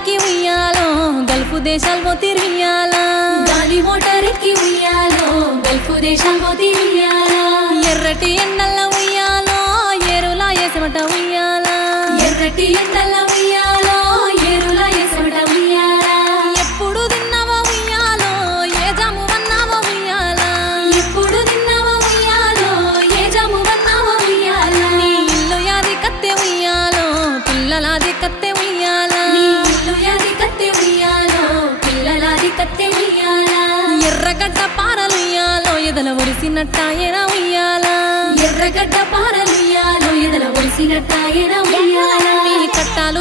ఎక్కి ఉయ్యాలో గల్ఫ్ దేశాలు పోతి ఉయ్యాలా గాలి మోటార్ ఎక్కి ఉయ్యాలో గల్ఫ్ దేశాలు పోతి ఉయ్యాలా ఎర్రటి ఎండల్ల ఉయ్యాలో ఏరులా ఏసమట ఉయ్యాలా ఎర్రటి ఎండల్ల ఉయ్యాలో ఏరులా ఏసమట ఉయ్యాలా ఎప్పుడు తిన్నావో ఉయ్యాలో ఏ జాము వన్నావో ఉయ్యాలా ఎప్పుడు తిన్నావో ఉయ్యాలో ఏ జాము వన్నావో ఉయ్యాలా నీ ఇల్లు యాది కత్తె ఉయ్యాలో పిల్లలాది కత్తె ఉయ్యాలా నీ ఇల్లు యాది కత్తె ఉయ్యాలో పిల్లలాది కత్తె ఉయ్యాలా ఎర్రగడ్డ పారలుయ్యాలో ఎదల ఒడిసినట్టాయన ఉయ్యాలా ఎర్రగడ్డ పారలుయ్యాలో ఎదల ఒడిసినట్టాయన ఉయ్యాలా నీ కట్టాలు